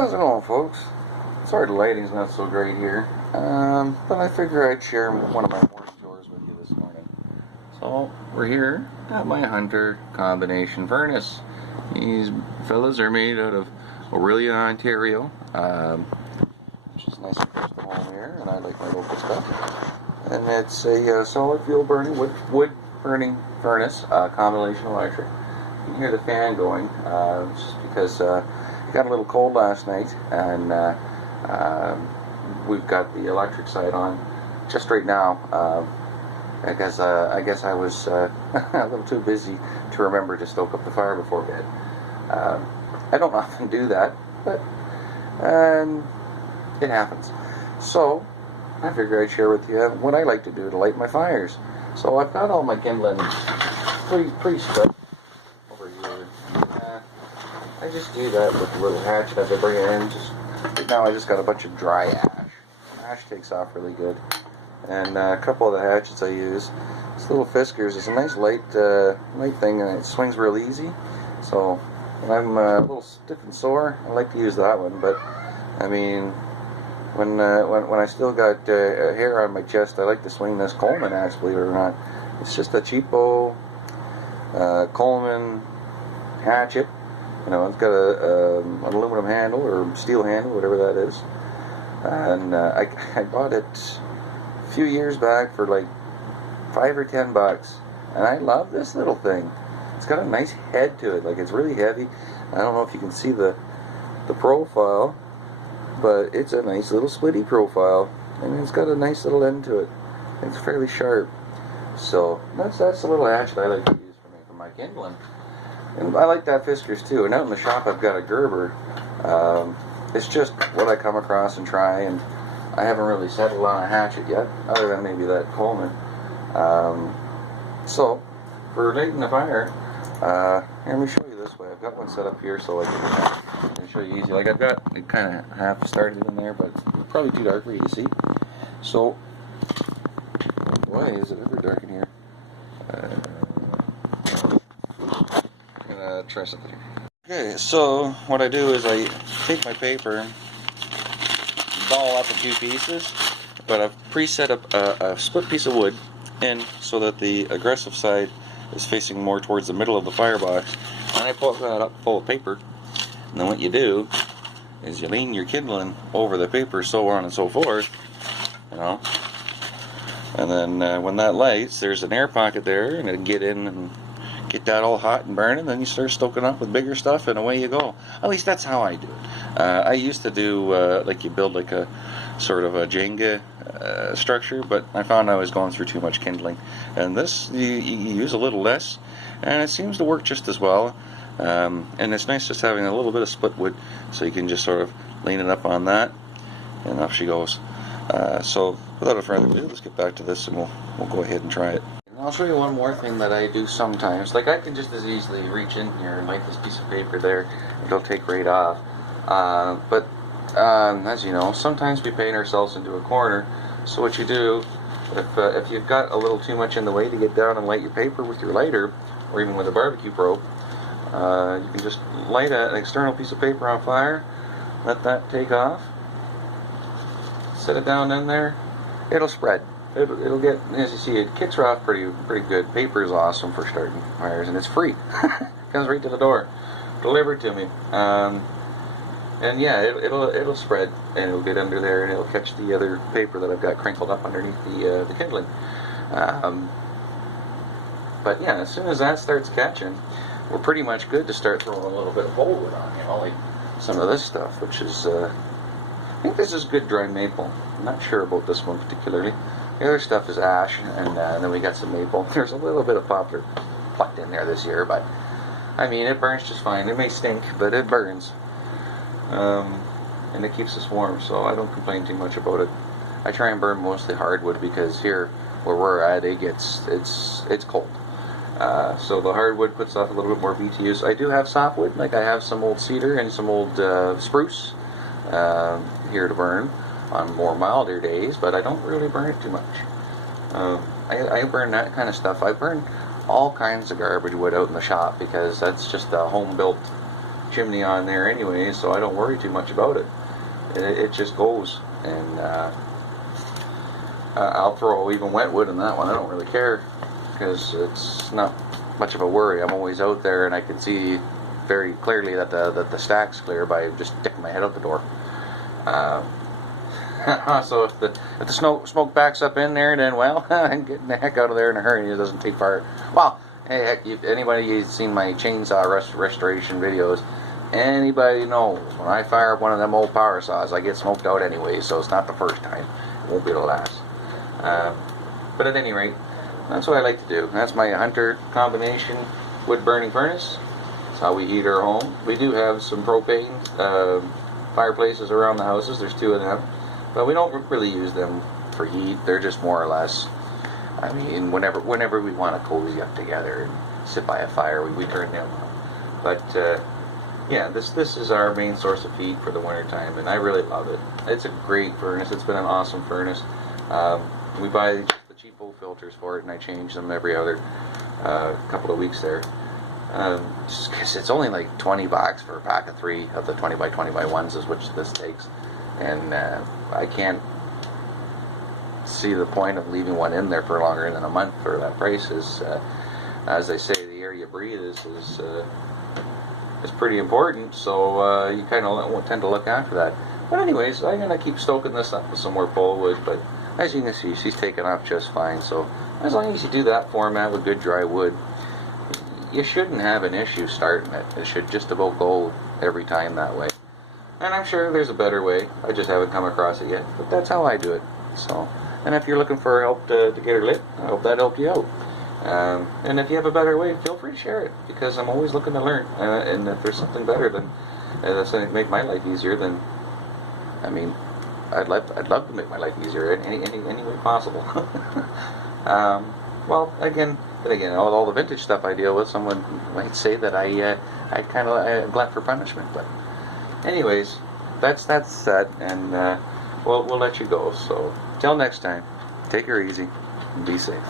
How's it going, folks? Sorry the lighting's not so great here, but I figure I'd share one of my morning chores with you this morning. So, we're here at my Hunter combination furnace. These fellas are made out of Orillia, Ontario, which is nice and close to home here, and I like my local stuff. And it's a solid fuel burning, wood burning furnace, combination electric. You can hear the fan going, just because it got a little cold last night, and we've got the electric side on just right now. I guess I was a little too busy to remember to stoke up the fire before bed. I don't often do that, but it happens. So I figured I'd share with you what I like to do to light my fires. So I've got all my kindling pre-stripped over here. I just do that with a little hatchet as I bring it in. Right now I just got a bunch of dry ash. Ash takes off really good. And a couple of the hatchets I use, this little Fiskars is a nice light thing, and it swings real easy. So when I'm a little stiff and sore, I like to use that one. But I mean, when I still got hair on my chest, I like to swing this Coleman axe, believe it or not. It's just a cheapo Coleman hatchet. You know, it's got an aluminum handle or steel handle, whatever that is. And I bought it a few years back for like $5 or $10, and I love this little thing. It's got a nice head to it. Like, it's really heavy. I don't know if you can see the profile, but it's a nice little splitty profile, and it's got a nice little end to it. It's fairly sharp. So that's the little hatchet I like to use for my kindling. And I like that Fiskars too. And out in the shop I've got a Gerber. It's just what I come across and try, and I haven't really settled on a hatchet yet, other than maybe that Coleman. So for lighting the fire, here, let me show you this way. I've got one set up here so I can show you easy. Like, I've got it kind of half started in there, but it's probably too dark for you to see. So, boy, is it ever dark in here. Try something. Okay, so what I do is I take my paper, ball up in two pieces, but I've preset up a split piece of wood in so that the aggressive side is facing more towards the middle of the firebox, and I pull that up full of paper. And then what you do is you lean your kindling over the paper, so on and so forth, you know, and then when that lights, there's an air pocket there, and it'll get in and get that all hot and burning. Then you start stoking up with bigger stuff, and away you go. At least that's how I do it. I used to do like, you build like a sort of a Jenga structure, but I found I was going through too much kindling. And this, you use a little less, and it seems to work just as well. And it's nice just having a little bit of split wood, so you can just sort of lean it up on that, and off she goes. So without further ado, let's get back to this, and we'll go ahead and try it. I'll show you one more thing that I do sometimes. Like, I can just as easily reach in here and light this piece of paper there. It'll take right off. But as you know, sometimes we paint ourselves into a corner. So what you do, if you've got a little too much in the way to get down and light your paper with your lighter, or even with a barbecue probe, you can just light an external piece of paper on fire, let that take off, set it down in there, it'll spread. It'll get, as you see, it kicks her off pretty good. Paper is awesome for starting fires, and it's free. Comes right to the door, delivered to me. And yeah, it'll spread, and it'll get under there, and it'll catch the other paper that I've got crinkled up underneath the kindling. But yeah, as soon as that starts catching, we're pretty much good to start throwing a little bit of whole wood on, you know, like some of this stuff, which is I think this is good dry maple. I'm not sure about this one particularly. The other stuff is ash, and then we got some maple. There's a little bit of poplar plucked in there this year, but I mean, it burns just fine. It may stink, but it burns, and it keeps us warm, so I don't complain too much about it. I try and burn mostly hardwood, because here where we're at, it's cold. So the hardwood puts off a little bit more BTUs. I do have softwood, like I have some old cedar and some old spruce here to burn on more milder days, but I don't really burn it too much. I burn that kind of stuff. I burn all kinds of garbage wood out in the shop, because that's just a home-built chimney on there anyway, so I don't worry too much about it. It just goes, and I'll throw even wet wood in that one. I don't really care, because it's not much of a worry. I'm always out there, and I can see very clearly that the stack's clear by just sticking my head out the door. So if the smoke backs up in there, then well, I'm getting the heck out of there in a hurry. It doesn't take fire. Well, hey, heck, if anybody who's seen my chainsaw restoration videos, anybody knows when I fire up one of them old power saws, I get smoked out anyway. So it's not the first time. It won't be the last. But at any rate, that's what I like to do. That's my Hunter combination wood burning furnace. That's how we heat our home. We do have some propane fireplaces around the houses. There's 2 of them. But we don't really use them for heat. They're just more or less, I mean, whenever we want to cozy up together and sit by a fire, we turn them on. But yeah, this is our main source of heat for the winter time, and I really love it. It's a great furnace. It's been an awesome furnace. We buy the cheapo filters for it, and I change them every other couple of weeks there. Cause it's only like $20 for a pack of 3 of the 20 by 20 by 1s, is which this takes. And I can't see the point of leaving one in there for longer than a month for that price. As they say, the air you breathe is pretty important, so you kind of tend to look after that. But anyways, I'm going to keep stoking this up with some more pole but as you can see, she's taken off just fine. So as long as you do that format with good dry wood, you shouldn't have an issue starting it. It should just about go every time that way. And I'm sure there's a better way. I just haven't come across it yet. But that's how I do it. So, and if you're looking for help to get her lit, I hope that helped you out. And if you have a better way, feel free to share it, because I'm always looking to learn. And if there's something better that's going to make my life easier, then I mean, I'd love to make my life easier in any way possible. Well, again, all the vintage stuff I deal with, someone might say that I kind of glad for punishment, but. Anyways, that's that, and we'll let you go. So, till next time, take her easy and be safe.